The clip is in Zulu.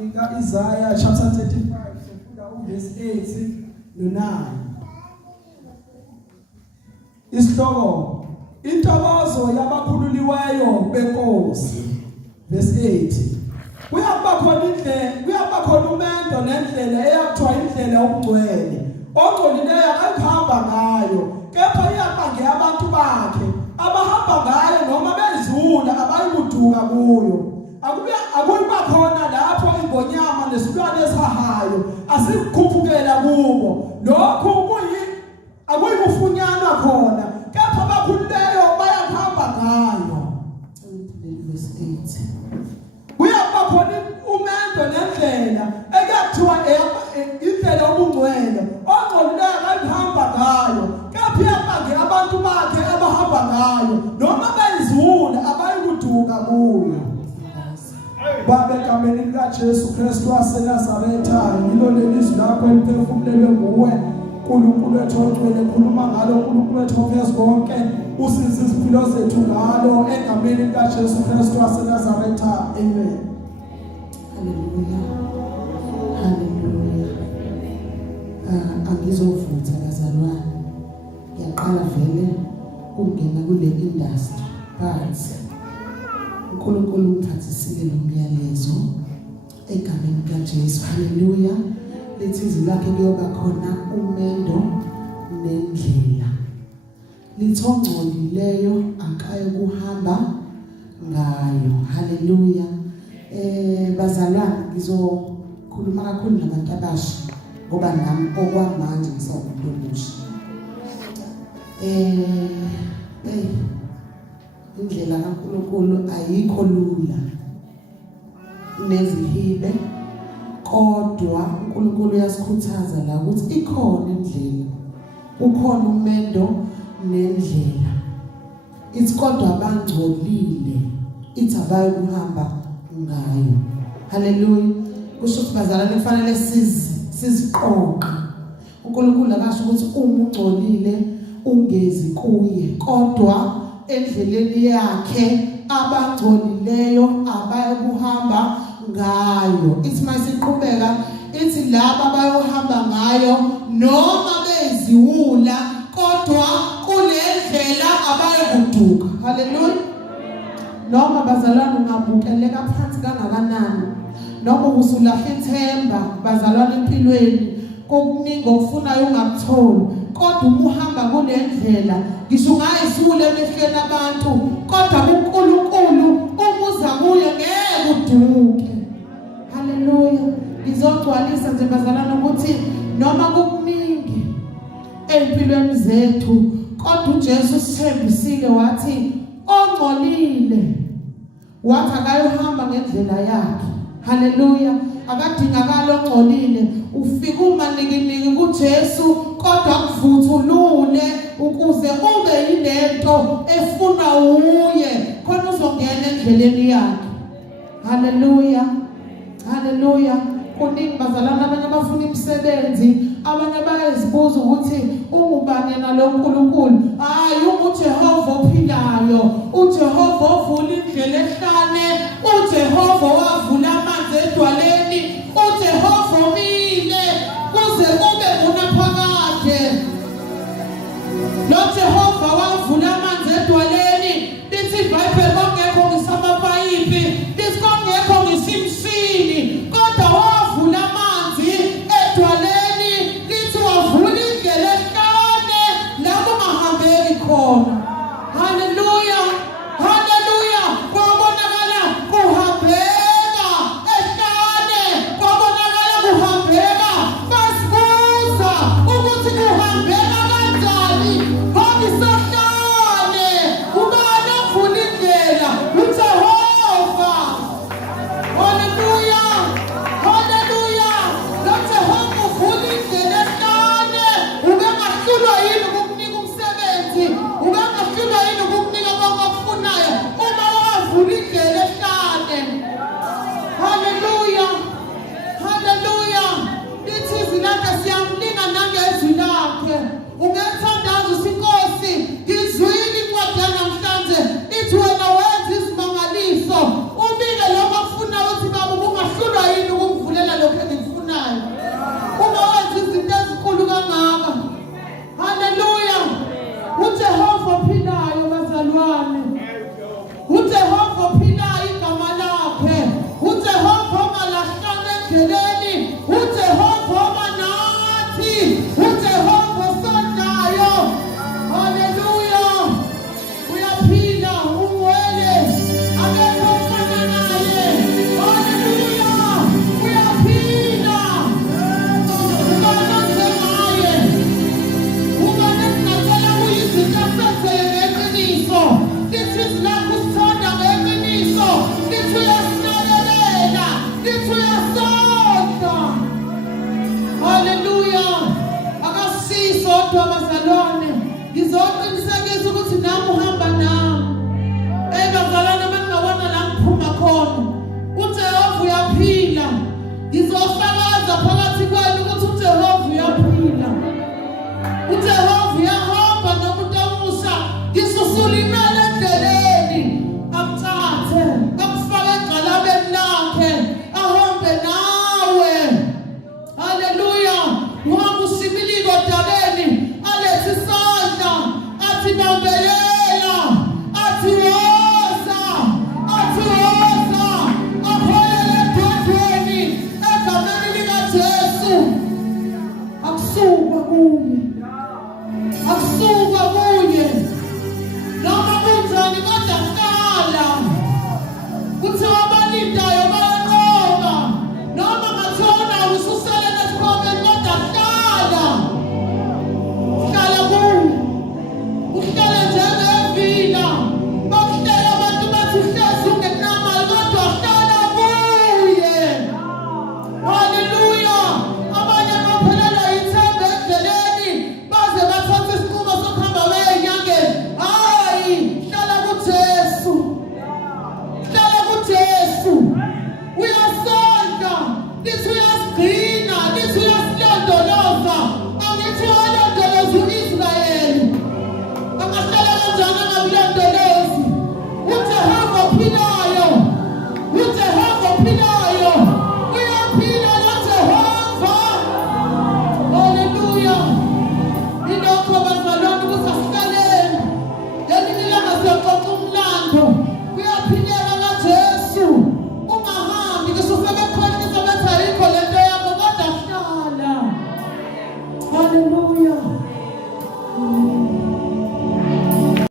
Isaiah chapter 35 sifunda verse 8 no 9. Isihloko intokozo yabakhululiweyo benkosi verse 8. Kuyaba khona umendo nendlela eyakuthiwa indlela yokungcwele ongcolileyo akuhamba ngayo kepha iyahamba ngeyabantu bakhe abahamba ngayo noma bezula abayikuduka kuyo. Akuyiba khona lapho ingonyama nesilwane esihahayo asikukhuphukela kubo lokhu akuyikufunyanwa khona kepha abakhululeyo bayahamba ngayo. Kuyaba khona umendo nendlela ekuthiwa indlela yobungcwele ongcolileyo akuhamba ngayo kepha iyahamba abantu bakhe abahamba ngayo noma bezula abayikuduka kuyo. Baba egameni likaJesu Kristu waseNazaretha yilo lelizwi lakho eliphefumulelwe nguwe uNkulunkulu wethu ogcwele khuluma ngalo uNkulunkulu wethu ophezulu konke usize izimpilo zethu ngalo egameni likaJesu Kristu waseNazaretha amen. Hallelujah. Hallelujah. Angizovutha bazalwane. Ngiyaqala vele ukungena kule industry but uNkulunkulu uphathisile lo myalezo egameni likaJesu. Hallelujah. Lethi izwi lakhe kuyoba khona umendo nendlela. Lithongcolileyo akayo kuhamba ngayo. Hallelujah. Bazalwane ngizokhuluma kakhulu nabantu abasha ngoba nami okwamanje ngisawumuntu omusha. Indlela kaNkulunkulu ayikho lula nezihibe kodwa uNkulunkulu uyasikhuthaza la ukuthi ikhona indlela ukhona umendo nendlela. Ithi kodwa abangcolile ithi abayokuhamba ngayo. Hallelujah. Kusho ukuthi bazalwane kufanele siziqoqe. uNkulunkulu akasho ukuthi uma ungcolile ungezi kuye kodwa endleleni yakhe abangcolileyo abayokuhamba ngayo. Ithi masiqhubeka ithi laba abayohamba ngayo noma beziwula kodwa kule ndlela abayokuduka. Hallelujah. Noma bazalwane ungabukeleka phansi kangakanani noma usulahla ithemba bazalwane empilweni kokuningi okufunayo ungakutholi kodwa uma uhamba kule ndlela ngisho ungayisule emehlweni abantu kodwa uNkulunkulu umuza kuye ngeke uduke. Hallelujah. Ngizogcwalisa nje bazalwane ukuthi noma kukuningi empilweni zethu kodwa uJesu sithembisile wathi ongcolile wathi akayohamba ngendlela yakhe. Hallelujah. Akadingakala ongcolile ufika umanikiniki kuJesu kodwa kuvuthulule ukuze ube yilento efuna uye khona uzongena endleleni yakhe. Hallelujah. Hallelujah. Kuningi bazalana abanye abafuna imisebenzi abanye bayazibuza ukuthi ungubani na lo uNkulunkulu. Hayi uJehova ophilayo, uJehova ovula indlela ehlane, uJehova wavula amanzi edwaleni, uJehova omile kuze kube unaphakade. Lo Jehova wavula amanzi edwaleni lithi iBhayibheli kongekho ngisamapayipi lithi kongekho ngisimsini kodwa wavula amanzi edwaleni lithi wavula indlela ehlane la kungahambeki khona. Hallelujah. Hallelujah. Kwabonakala kuhambeka ehlane, kwabonakala kuhambeka basibuza ukuthi kuhambeka kanjani ngoba isahlane ubani ovula indlela uJehova. Hallelujah. Hallelujah. Lo Jehova uvula indlela ehlane ubengahlulwa yini ukukunika umsebenzi, ubengahlulwa yini ukukunika konke okufunayo uma wavula indlela ehlane. Hallelujah. Hallelujah. Lithi izwi lakhe siyamlinga nangezwi lakhe. Ungetha